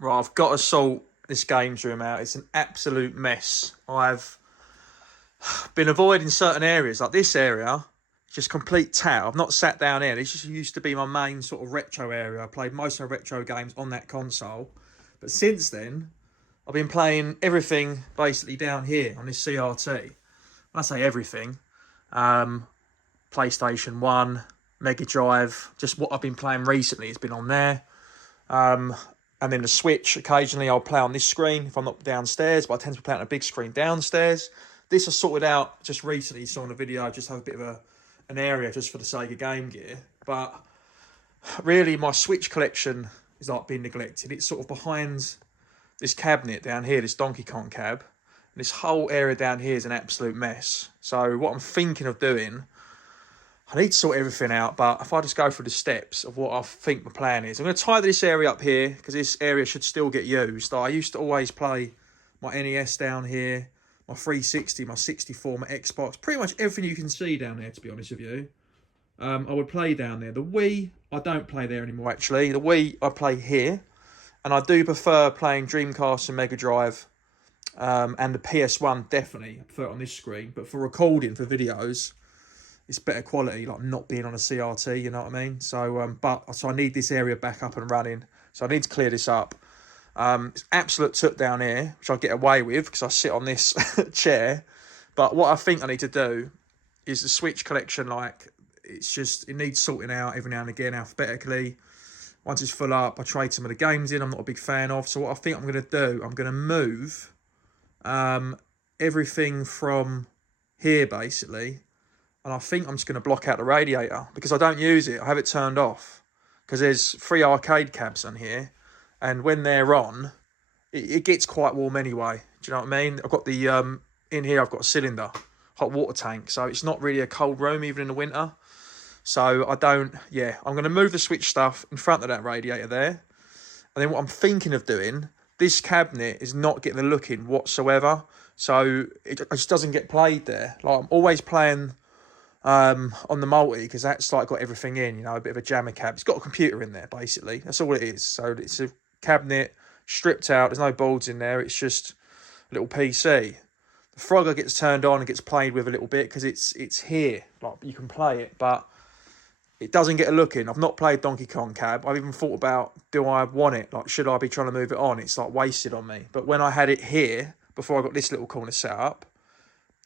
Right, I've got to sort this games room out. It's an absolute mess. I've been avoiding certain areas, like this area, just complete tat. I've not sat down here. This just used to be my main sort of retro area. I played most of my retro games on that console. But since then, I've been playing everything basically down here on this CRT. When I say everything, PlayStation 1, Mega Drive, just what I've been playing recently has been on there. And then the Switch, occasionally I'll play on this screen if I'm not downstairs, but I tend to play on a big screen downstairs. This I sorted out just recently, saw in a video, I just have a bit of an area just for the Sega Game Gear. But really my Switch collection is like being neglected. It's sort of behind this cabinet down here, this Donkey Kong cab. And this whole area down here is an absolute mess. So what I'm thinking of doing, I need to sort everything out, but if I just go through the steps of what I think my plan is, I'm going to tidy this area up here because this area should still get used. I used to always play my NES down here, my 360, my 64, my Xbox, pretty much everything you can see down there, to be honest with you. I would play down there. The Wii, I don't play there anymore, actually. The Wii, I play here, and I do prefer playing Dreamcast and Mega Drive, and the PS1, definitely. I prefer it on this screen, but for recording, for videos, it's better quality, like not being on a CRT, you know what I mean? So, so I need this area back up and running. So I need to clear this up. It's absolute took down here, which I get away with because I sit on this chair. But what I think I need to do is the Switch collection, like, it needs sorting out every now and again alphabetically. Once it's full up, I trade some of the games in I'm not a big fan of. So what I think I'm going to do, I'm going to move everything from here, basically. And I think I'm just going to block out the radiator because I don't use it. I have it turned off because there's 3 arcade cabs on here. And when they're on, it gets quite warm anyway. Do you know what I mean? I've got the, in here I've got a cylinder, hot water tank. So it's not really a cold room even in the winter. So I'm going to move the Switch stuff in front of that radiator there. And then what I'm thinking of doing, this cabinet is not getting the look in whatsoever. So it just doesn't get played there. Like I'm always playing on the multi because that's like got everything in, you know, a bit of a jammer cab. It's got a computer in there basically. That's all it is. So it's a cabinet stripped out. There's no boards in there. It's just a little PC. The Frogger gets turned on and gets played with a little bit because it's here. Like you can play it, but it doesn't get a look in. I've not played Donkey Kong Cab. I've even thought about, do I want it? Like, should I be trying to move it on? It's like wasted on me. But when I had it here before I got this little corner set up,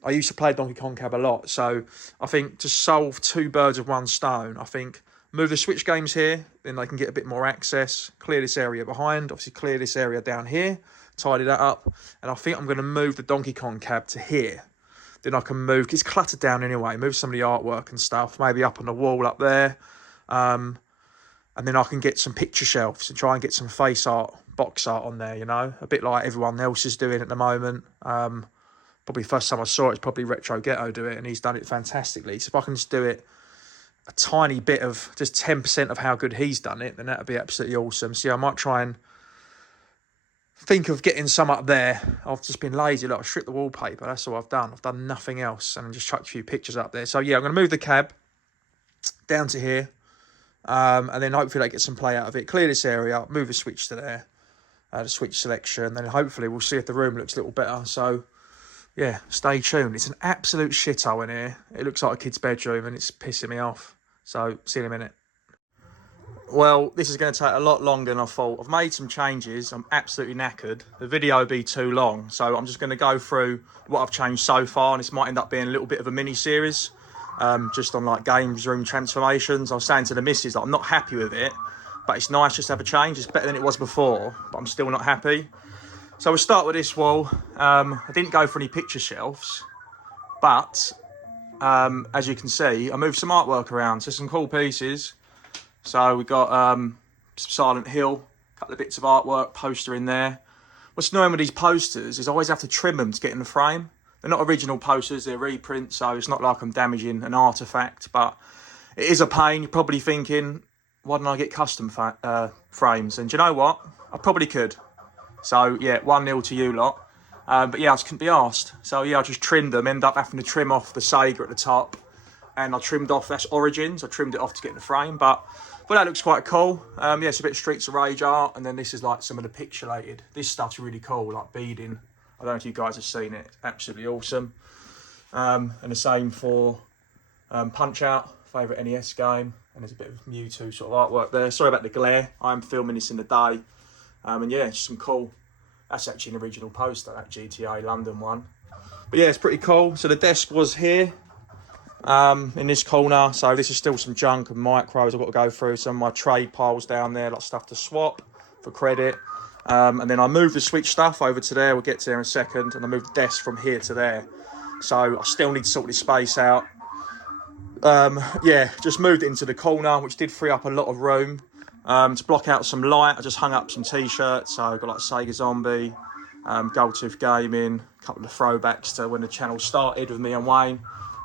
I used to play Donkey Kong Cab a lot. So I think to solve 2 birds with 1 stone, I think move the Switch games here, then they can get a bit more access, clear this area behind, obviously clear this area down here, tidy that up. And I think I'm going to move the Donkey Kong Cab to here. Then I can move, it's cluttered down anyway, move some of the artwork and stuff, maybe up on the wall up there. And then I can get some picture shelves and try and get some face art, box art on there, you know, a bit like everyone else is doing at the moment. Probably first time I saw it's probably Retro Ghetto do it, and he's done it fantastically. So if I can just do it a tiny bit of, just 10% of how good he's done it, then that would be absolutely awesome. So yeah, I might try and think of getting some up there. I've just been lazy, like I stripped the wallpaper, that's all I've done. I've done nothing else, and just chucked a few pictures up there. So yeah, I'm going to move the cab down to here, and then hopefully they get some play out of it. Clear this area up, move the Switch to there, the Switch selection, then hopefully we'll see if the room looks a little better. So yeah, stay tuned. It's an absolute shithole in here. It looks like a kid's bedroom and it's pissing me off. So, see you in a minute. Well, this is going to take a lot longer than I thought. I've made some changes. I'm absolutely knackered. The video will be too long. So, I'm just going to go through what I've changed so far. And this might end up being a little bit of a mini-series. Just on like games room transformations. I was saying to the missus that I'm not happy with it. But it's nice just to have a change. It's better than it was before. But I'm still not happy. So we'll start with this wall. I didn't go for any picture shelves, but as you can see, I moved some artwork around, so some cool pieces. So we got some Silent Hill, a couple of bits of artwork, poster in there. What's annoying with these posters is I always have to trim them to get in the frame. They're not original posters, they're reprints, so it's not like I'm damaging an artefact, but it is a pain. You're probably thinking, why don't I get custom frames? And do you know what? I probably could. So, yeah, 1-0 to you lot. But, yeah, I just couldn't be arsed. So, yeah, I just trimmed them. Ended up having to trim off the Sega at the top. And I trimmed off, that's Origins. I trimmed it off to get in the frame. But But that looks quite cool. Yeah, it's a bit of Streets of Rage art, and then this is like some of the pixelated. This stuff's really cool, like beading. I don't know if you guys have seen it. It's absolutely awesome. And the same for Punch Out, favourite NES game. And there's a bit of Mewtwo sort of artwork there. Sorry about the glare. I'm filming this in the day. And yeah, it's some cool. That's actually an original poster, that GTA London one. But yeah, it's pretty cool. So the desk was here. In this corner, so this is still some junk and micros I've got to go through. Some of my trade piles down there, like stuff to swap for credit. And then I moved the Switch stuff over to there. We'll get to there in a second. And I moved the desk from here to there. So I still need to sort this space out. Yeah, just moved it into the corner, which did free up a lot of room. To block out some light, I just hung up some t-shirts. So I've got like Sega Zombie, Goldtooth Gaming, a couple of throwbacks to when the channel started with me and Wayne.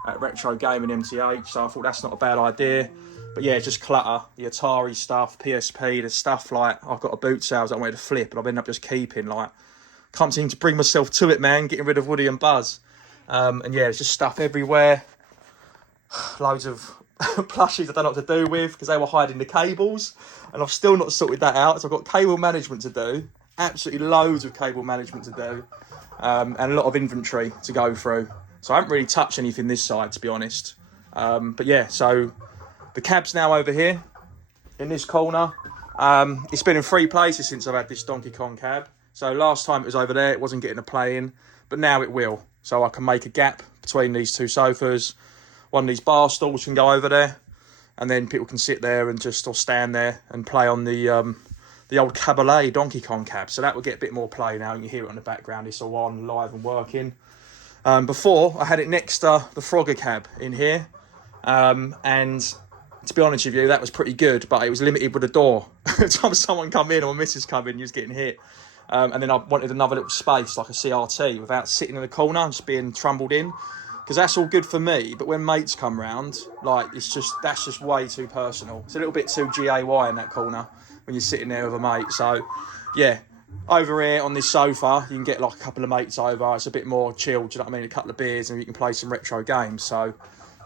At Retro Gaming MTH, so I thought that's not a bad idea. But yeah, just clutter, the Atari stuff, PSP, the stuff like I've got a boot sales I wanted to flip, and I've ended up just keeping. Like, can't seem to bring myself to it, man. Getting rid of Woody and Buzz, and yeah, there's just stuff everywhere. Loads of plushies I don't know what to do with because they were hiding the cables, and I've still not sorted that out. So I've got cable management to do, absolutely loads of cable management to do, and a lot of inventory to go through. So I haven't really touched anything this side, to be honest. But yeah, so the cab's now over here in this corner. It's been in 3 places since I've had this Donkey Kong cab. So last time it was over there, it wasn't getting a play in, but now it will. So I can make a gap between these 2 sofas. One of these bar stools can go over there, and then people can sit there and just or stand there and play on the old Cabaret Donkey Kong cab. So that will get a bit more play now. You can hear it on the background. It's all on, live and working. Before, I had it next to the Frogger cab in here. And to be honest with you, that was pretty good, but it was limited with a door. Every time someone come in or Mrs. come in, you was getting hit. And then I wanted another little space, like a CRT, without sitting in the corner and just being trundled in. Because that's all good for me, but when mates come round, like, that's just way too personal. It's a little bit too GAY in that corner when you're sitting there with a mate. So, yeah. Over here on this sofa, you can get like a couple of mates over. It's a bit more chilled, do you know what I mean? A couple of beers and you can play some retro games. So,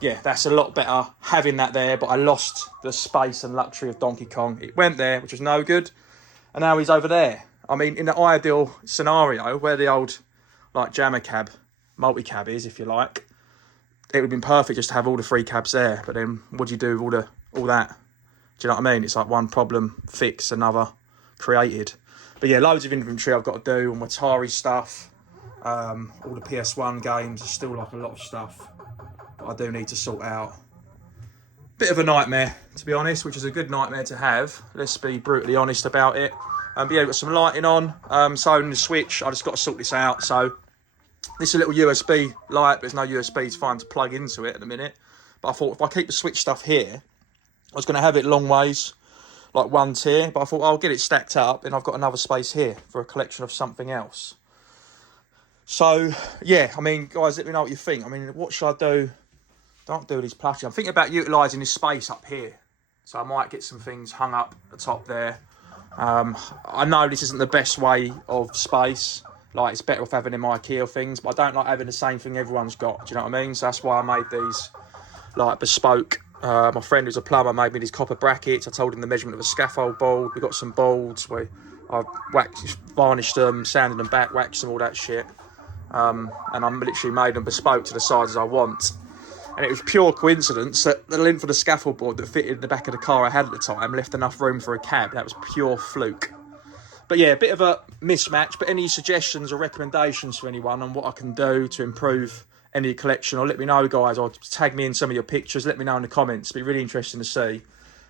yeah, that's a lot better having that there. But I lost the space and luxury of Donkey Kong. It went there, which was no good. And now he's over there. I mean, in the ideal scenario, where the old, like, jammer cab, multi-cab is, if you like, it would have been perfect just to have all the 3 cabs there. But then what do you do with all that? Do you know what I mean? It's like one problem fixed, another created. But yeah, loads of inventory I've got to do on my Atari stuff. All the PS1 games. There's still like a lot of stuff that I do need to sort out. Bit of a nightmare, to be honest, which is a good nightmare to have. Let's be brutally honest about it. But yeah, got some lighting on. So in the Switch, I just got to sort this out. So this is a little USB light, but there's no USB to find to plug into it at the minute. But I thought if I keep the Switch stuff here, I was going to have it long ways, like one tier, but I thought I'll get it stacked up and I've got another space here for a collection of something else. So, yeah, I mean, guys, let me know what you think. I mean, what should I do? Don't do these plushies. I'm thinking about utilising this space up here. So I might get some things hung up at the top there. I know this isn't the best way of space. Like, it's better off having them IKEA things, but I don't like having the same thing everyone's got. Do you know what I mean? So that's why I made these, like, bespoke. My friend who's a plumber made me these copper brackets. I told him the measurement of a scaffold board. We got some boards. I varnished them, sanded them back, waxed them, all that shit. And I literally made them bespoke to the sizes I want. And it was pure coincidence that the length of the scaffold board that fitted in the back of the car I had at the time left enough room for a cab. That was pure fluke. But yeah, a bit of a mismatch. But any suggestions or recommendations for anyone on what I can do to improve any collection, or let me know, guys, or tag me in some of your pictures, let me know in the comments. It'll be really interesting to see.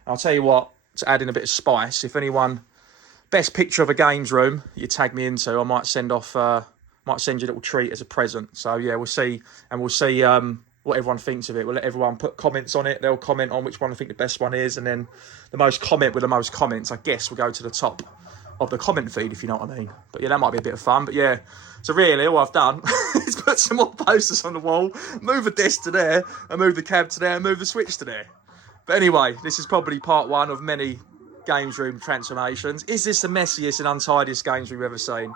I'll tell you what, to add in a bit of spice, if anyone, best picture of a games room you tag me into, I might send you a little treat as a present. So yeah, we'll see, and we'll see what everyone thinks of it. We'll let everyone put comments on it. They'll comment on which one I think the best one is, and then the most comment with the most comments, I guess, will go to the top of the comment feed, if you know what I mean. But yeah, that might be a bit of fun. But yeah, so really all I've done is put some more posters on the wall, move the desk to there, and move the cab to there, and move the Switch to there. But anyway, this is probably part 1 of many games room transformations. Is this the messiest and untidiest games room we've ever seen?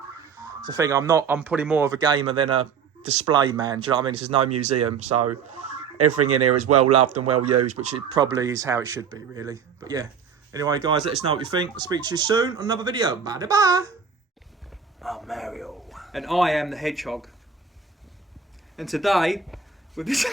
It's the thing, I'm probably more of a gamer than a display man. Do you know what I mean? This is no museum, so everything in here is well loved and well used, which it probably is how it should be, really. But yeah, Anyway, guys, let us know what you think. I'll speak to you soon on another video. Bye-bye. I'm Mario. And I am the hedgehog. And today, with this...